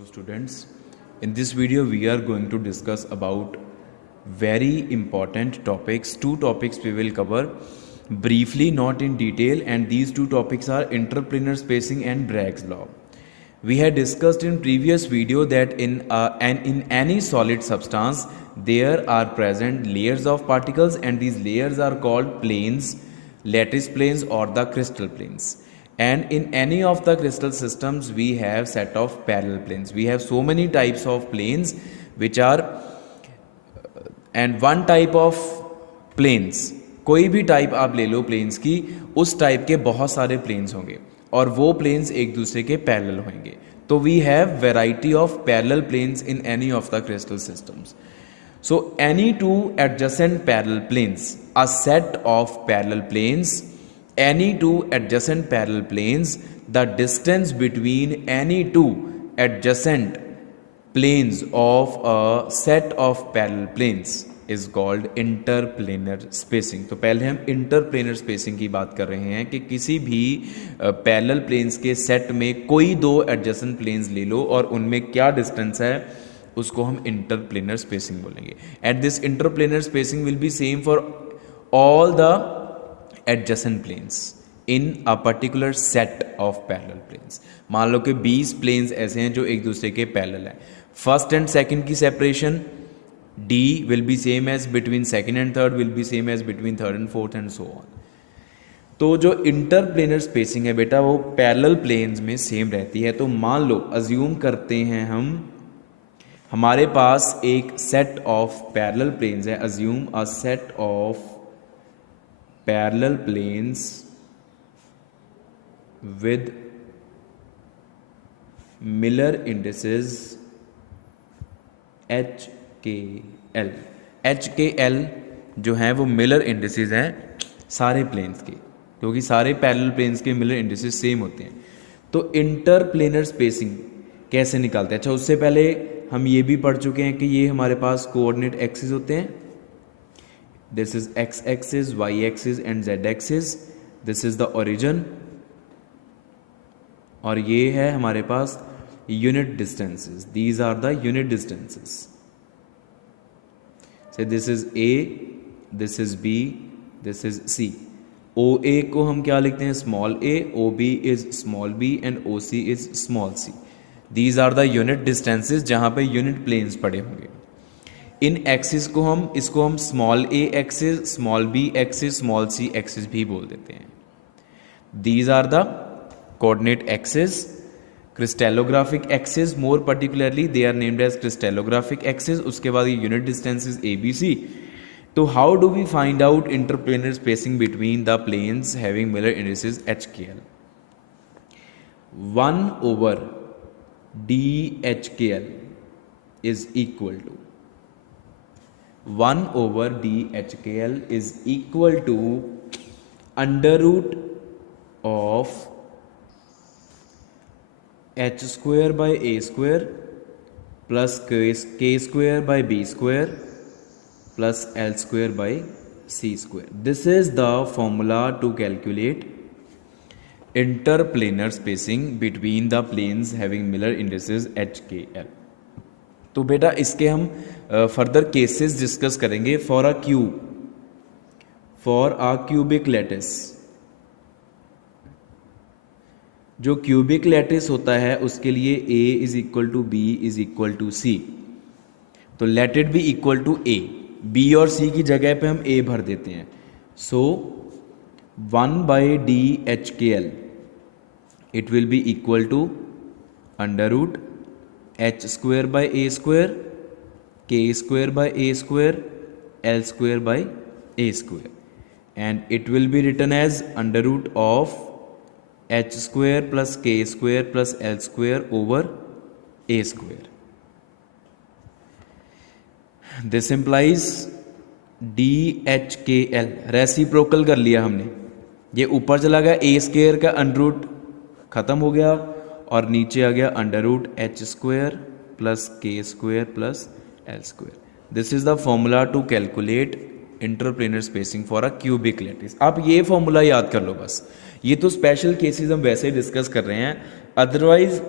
Hello students, in this video we are going to discuss about very important topics. Two topics we will cover briefly, not in detail, and these two topics are interplanar spacing and Bragg's law. We had discussed in previous video that in any solid substance there are present layers of particles, and these layers are called planes, lattice planes or the crystal planes. And in any of the crystal systems we have set of parallel planes. We have so many types of planes which are and one type of planes, कोई भी type आप ले लो planes की, उस type के बहुत सारे planes होंगे और वो प्लेन्स एक दूसरे के पैरेलल होंगे. तो we have variety of parallel planes in any of the crystal systems. So any two adjacent parallel planes, a set of parallel planes, any two adjacent parallel planes, the distance between any two adjacent planes of a set of parallel planes is called interplanar spacing. तो पहले हम interplanar spacing की बात कर रहे हैं कि किसी भी parallel planes के set में कोई दो adjacent planes ले लो और उनमें क्या distance है, उसको हम interplanar spacing बोलेंगे. And this interplanar spacing will be same for all the adjacent planes in a particular set of parallel planes. मान लो कि 20 planes ऐसे हैं जो एक दूसरे के parallel हैं. First and second की separation D will be same as between second and third, will be same as between third and fourth and so on. तो जो interplanar spacing है बेटा वो parallel planes में same रहती है. तो मान लो assume करते हैं हम हमारे पास एक सेट ऑफ पैरेलल प्लेन्स है. Assume a set of parallel planes with Miller indices H K L. H K L जो है वो मिलर इंडिसेस हैं सारे प्लेन्स के, क्योंकि सारे पैरेलल प्लेन्स के मिलर इंडिसेस सेम होते हैं. तो इंटरप्लेनर स्पेसिंग कैसे निकालते हैं? अच्छा, उससे पहले हम ये भी पढ़ चुके हैं कि ये हमारे पास कोऑर्डिनेट एक्सिस होते हैं. This is X axis, Y axis and Z axis. This is the origin और ये है हमारे पास unit distances. These are the unit distances. Say this is A, this is B, this is C. O A को हम क्या लिखते हैं? Small A. O B is small B and O C is small C. These are the unit distances जहाँ पे unit planes पड़े होंगे. इन axis को इसको हम small a axis, small b axis, small c axis भी बोल देते हैं. These are the coordinate axis. Crystallographic axis more particularly they are named as crystallographic axis. उसके बाद ये unit distances A, B, C. तो how do we find out interplanar spacing between the planes having Miller indices HKL? 1 over DHKL is equal to 1 over DHKL is equal to under root of H square by A square plus K square by B square plus L square by C square. This is the formula to calculate interplanar spacing between the planes having Miller indices HKL. तो बेटा इसके हम further cases discuss करेंगे. For a cube, for a cubic lattice, जो cubic lattice होता है उसके लिए A is equal to B is equal to C. तो let it be equal to A. B और C की जगह पे हम A भर देते हैं. सो 1 by DHKL it will be equal to under root H square by A square, K square by A square, L square by A square, and it will be written as under root of H square plus K square plus L square over A square. This implies DHKL reciprocal कर लिया हमने. ये ऊपर चला गया, A square का under root खत्म हो गया और नीचे आ गया under root H square plus K square plus L square. This is the formula to calculate interplanar spacing for a cubic lattice. आप ये फॉर्मूला याद कर लो बस. ये तो स्पेशल केसेस हम वैसे ही डिस्कस कर रहे हैं. Otherwise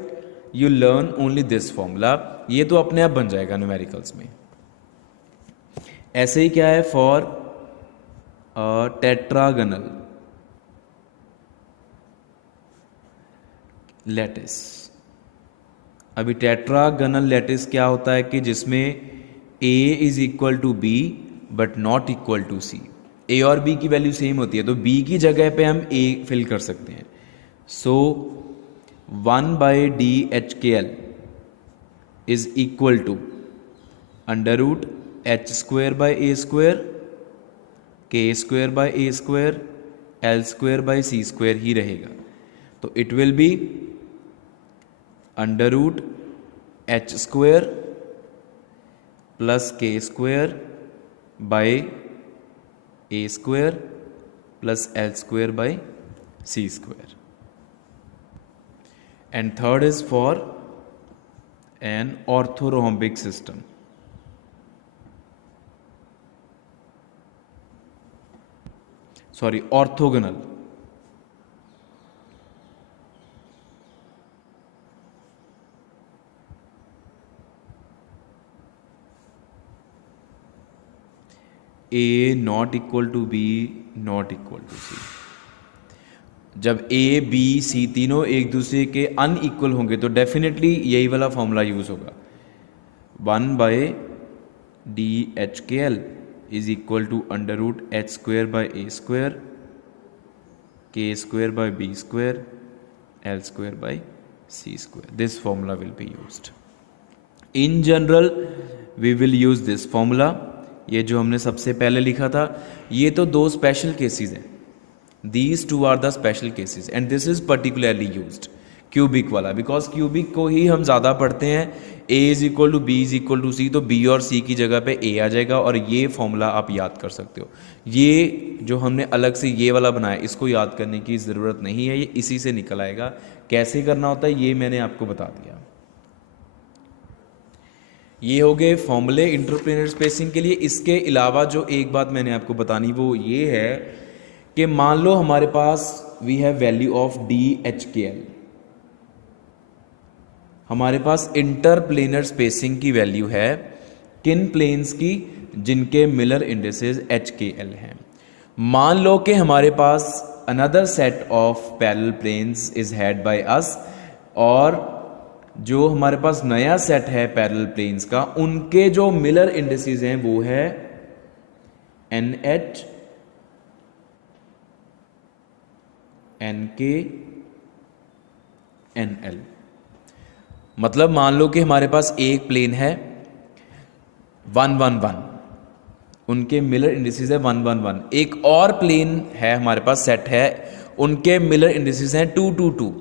you learn only this formula, ये तो अपने आप बन जाएगा न्यूमेरिकल्स में। ऐसे ही क्या है फॉर टेट्रागनल लैटिस। अभी टेट्रागनल लैटिस क्या होता है कि जिसमें a is equal to B but not equal to C. a और b की वैल्यू सेम होती है तो b की जगह पे हम a फिल कर सकते हैं। So 1/d(HKL) is equal to √h² k² l² ही रहेगा। तो it will be √h² plus k² a² plus l²/c²। And third is for an orthorhombic system. Sorry, orthogonal. A not equal to B not equal to C. जब A, B, C तीनों एक दूसरे के unequal होंगे तो definitely यही वाला formula use होगा। 1/d(HKL) is equal to √h²/a², k²/b², l²/c²। This formula will be used. In general we will use this formula. ये जो हमने सबसे पहले लिखा था, ये तो दो स्पेशल केसेस हैं। These two are the special cases and this is particularly used cubic वाला, बिकॉज क्यूबिक को ही हम ज़्यादा पढ़ते हैं। a is equal to B is equal to C, तो b और c की जगह पे a आ जाएगा और ये फॉर्मूला आप याद कर सकते हो। ये जो हमने अलग से ये वाला बनाया इसको याद करने की ज़रूरत नहीं है, ये इसी से निकल आएगा। कैसे करना होता है ये मैंने आपको बता दिया। ये हो गए फॉर्मूले इंटरप्लेनर स्पेसिंग के लिए। इसके अलावा जो एक बात मैंने आपको बतानी वो ये है कि मान लो हमारे पास we have value of d(HKL), हमारे पास इंटरप्लेनर स्पेसिंग की वैल्यू है किन प्लेन्स की, जिनके मिलर इंडिसेस HKL हैं। मान लो कि हमारे पास another set of parallel planes is had by us, और जो हमारे पास नया सेट है पैरेलल प्लेन्स का, उनके जो मिलर इंडिसेस हैं वो है NH, NK, NL। मतलब मान लो कि हमारे पास एक प्लेन है 1 1 1, उनके मिलर इंडिसेस है 1 1 1। एक और प्लेन है हमारे पास सेट है, उनके मिलर इंडिसेस हैं 2 2 2।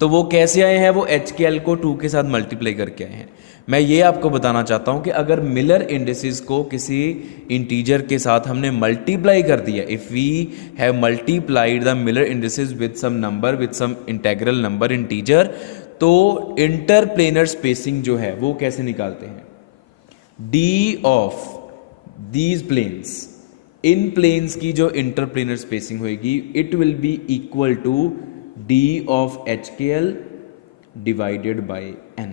तो वो कैसे आए हैं? वो HKL को 2 के साथ मल्टीप्लाई करके आए हैं। मैं ये आपको बताना चाहता हूँ कि अगर मिलर इंडिसेस को किसी इंटीजर के साथ हमने मल्टीप्लाई कर दिया, if we have multiplied the Miller indices with some number, with some integral number integer, तो इंटरप्लेनर स्पेसिंग जो है वो कैसे निकालते हैं? D ऑफ दीज प्लेन्स, इन प्लेन्स की जो इंटरप्लेनर स्पेसिंग होगी, it will be equal to D of HKL divided by N।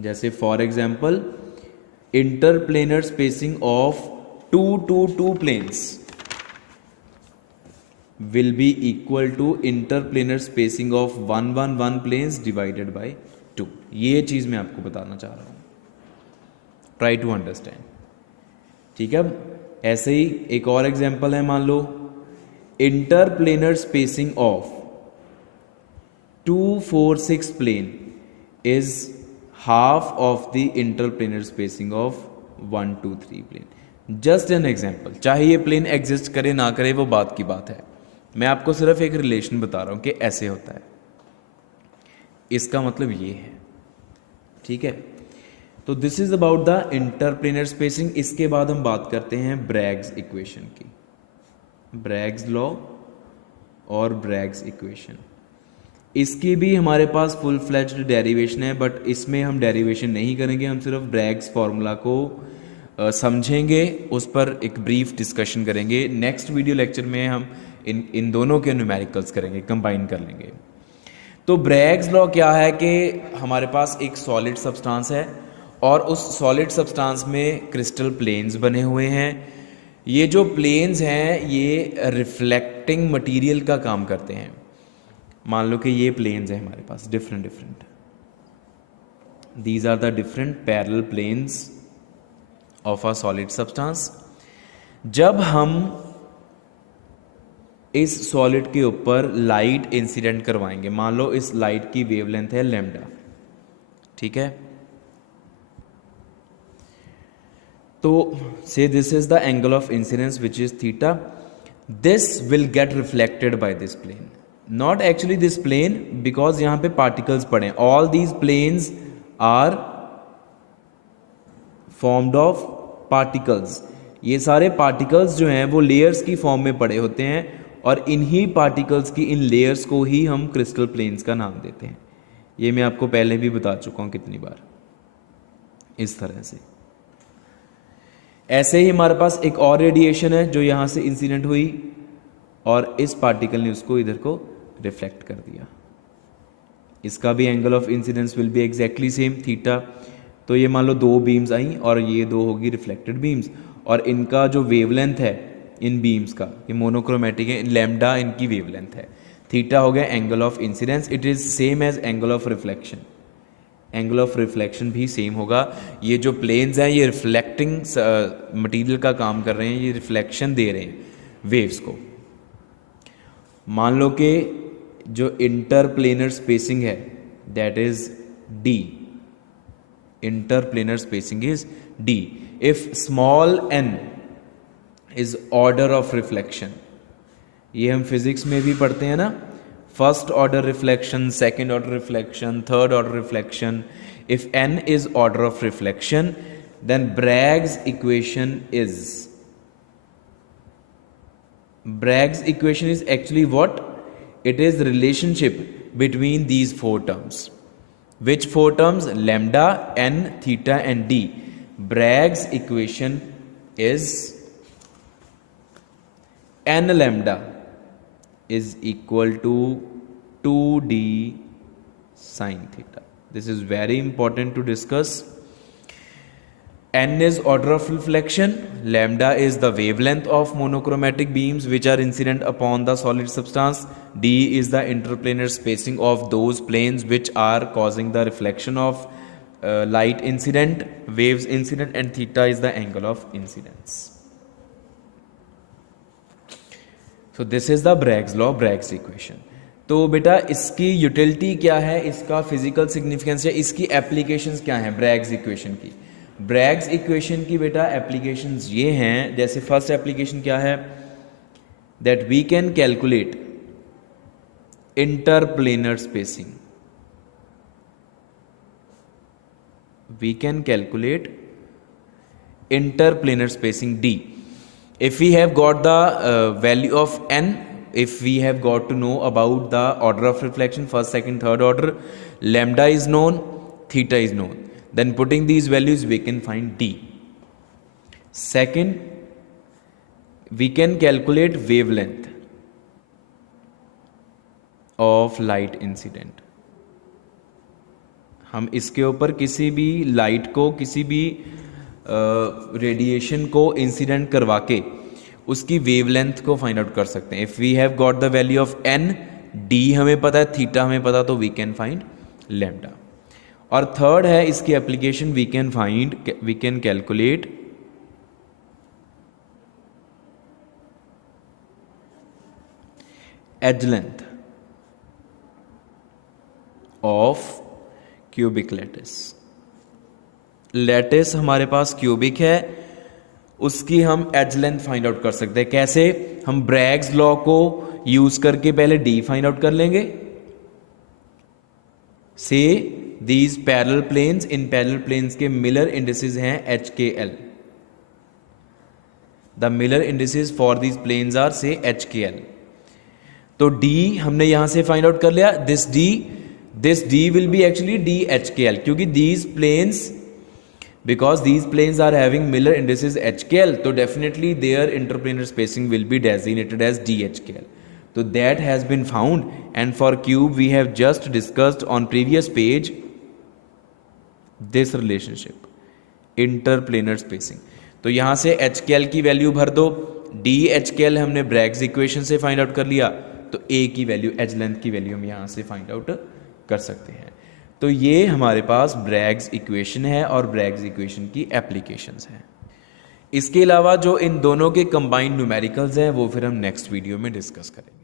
जैसे for example interplanar spacing of 2 2 2 planes will be equal to interplanar spacing of 1 1 1 planes divided by 2। ये चीज़ मैं आपको बताना चाह रहा हूँ, ट्राई टू अंडरस्टैंड। ठीक है, ऐसे ही एक और एग्जांपल है, मान लो interplanar spacing of 2 4 6 plane is half of the interplanar spacing of 1 2 3 plane. Just an example, चाहे ये प्लेन एग्जिस्ट करे ना करे वो बात की बात है, मैं आपको सिर्फ एक रिलेशन बता रहा हूं कि ऐसे होता है, इसका मतलब ये है। ठीक है, तो this is about the interplanar spacing. इसके बाद हम बात करते हैं ब्रैग्स इक्वेशन की, ब्रैग्स लॉ और ब्रैग्स इक्वेशन। इसकी भी हमारे पास फुल फ्लेज्ड डेरिवेशन है, बट इसमें हम डेरिवेशन नहीं करेंगे, हम सिर्फ ब्रैग्स फार्मूला को समझेंगे, उस पर एक ब्रीफ डिस्कशन करेंगे। नेक्स्ट वीडियो लेक्चर में हम इन दोनों के न्यूमेरिकल्स करेंगे, कंबाइन कर लेंगे। तो ब्रैग्स लॉ क्या है कि हमारे पास एक सॉलिड सब्सटेंस है और उस सॉलिड सब्सटेंस में क्रिस्टल प्लेन्स बने हुए हैं। ये जो प्लेन्स हैं ये रिफ्लेक्टिंग मटेरियल का काम करते हैं। मान लो कि ये प्लेन्स हैं हमारे पास different different, these are the different parallel planes of a solid substance. जब हम इस सॉलिड के ऊपर लाइट इंसिडेंट करवाएंगे, मान लो इस लाइट की वेवलेंथ है लैम्डा, ठीक है, तो so this is the angle of incidence which is theta. This will get reflected by this plane, not actually this plane, because यहां पे पार्टिकल्स पड़े, all these planes are formed of particles. ये सारे particles जो हैं वो layers की form में पड़े होते हैं और इन्हीं पार्टिकल्स की इन लेयर्स को ही हम क्रिस्टल प्लेन्स का नाम देते हैं। ये मैं आपको पहले भी बता चुका हूं कितनी बार। इस तरह से ऐसे ही हमारे पास एक और रेडिएशन है जो यहां से इंसिडेंट हुई और इस पार्टिकल ने उसको इधर को रिफ्लेक्ट कर दिया। इसका भी angle of incidence will be exactly same theta. तो ये मान लो दो बीम्स आई और ये दो होगी रिफ्लेक्टेड बीम्स और इनका जो वेवलेंथ है इन बीम्स का, ये मोनोक्रोमेटिक है, लैम्डा इनकी वेवलेंथ है, थीटा हो गया angle of incidence. It is same as angle of reflection, angle of reflection भी सेम होगा। ये जो प्लेन्स हैं ये रिफ्लेक्टिंग मटेरियल का काम कर रहे हैं, ये रिफ्लेक्शन दे रहे हैं वेव्स को। मान लो कि जो इंटरप्लेनर स्पेसिंग है that is D, interplanar spacing is D. If small N is order of reflection, ये हम फिजिक्स में भी पढ़ते हैं ना, first order reflection, second order reflection, third order reflection. If n is order of reflection then Bragg's equation is actually what? It is relationship between these four terms. Which four terms? Lambda, n, theta and d. Bragg's equation is n lambda is equal to 2d sine theta. This is very important to discuss. N is order of reflection, lambda is the wavelength of monochromatic beams which are incident upon the solid substance, d is the interplanar spacing of those planes which are causing the reflection of light incident, waves incident, and theta is the angle of incidence. So this is the Bragg's law, Bragg's equation. तो बेटा इसकी utility क्या है, इसका physical significance है, इसकी applications क्या हैं ब्रैग्स इक्वेशन की। ब्रैग्स इक्वेशन की बेटा एप्लीकेशंस ये हैं, जैसे फर्स्ट एप्लीकेशन क्या है, that we can calculate interplanar spacing, we can calculate interplanar spacing D if we have got the value of n, if we have got to know about the order of reflection, first, second, third order, lambda is known, theta is known, then putting these values we can find d. Second, we can calculate wavelength of light incident. हम इसके ऊपर किसी भी light को, किसी भी radiation को incident करवा के उसकी वेवलेंथ को फाइंड आउट कर सकते हैं। If we have got the value of n, d हमें पता है, थीटा हमें पता, तो वी कैन फाइंड लैम्डा। और थर्ड है इसकी application, we can calculate edge length of cubic lattice. Lattice हमारे पास क्यूबिक है, उसकी हम एज लेंथ फाइंड आउट कर सकते हैं। कैसे? हम ब्रैग्स लॉ को यूज करके पहले डी फाइंड आउट कर लेंगे। से दीज पैरेलल प्लेन्स, इन पैरेलल प्लेन्स के मिलर इंडिसेस हैं HKL। The Miller indices for these planes are so HKL। तो डी हमने यहां से फाइंड आउट कर लिया। This D will be actually DHKL, क्योंकि these planes, because these planes are having Miller indices HKL, तो definitely their interplanar spacing will be designated as DHKL. तो that has been found, and for cube we have just discussed on previous page this relationship, interplanar spacing. तो यहाँ से H K L की value भर दो, D H K L हमने Bragg's equation से find out कर लिया, तो ए की वैल्यू, एज लेंथ की वैल्यू हम यहाँ से फाइंड आउट कर सकते हैं। तो ये हमारे पास ब्रैग्स इक्वेशन है और ब्रैग्स इक्वेशन की एप्लीकेशंस हैं। इसके अलावा जो इन दोनों के कंबाइंड न्यूमेरिकल्स हैं वो फिर हम नेक्स्ट वीडियो में डिस्कस करेंगे।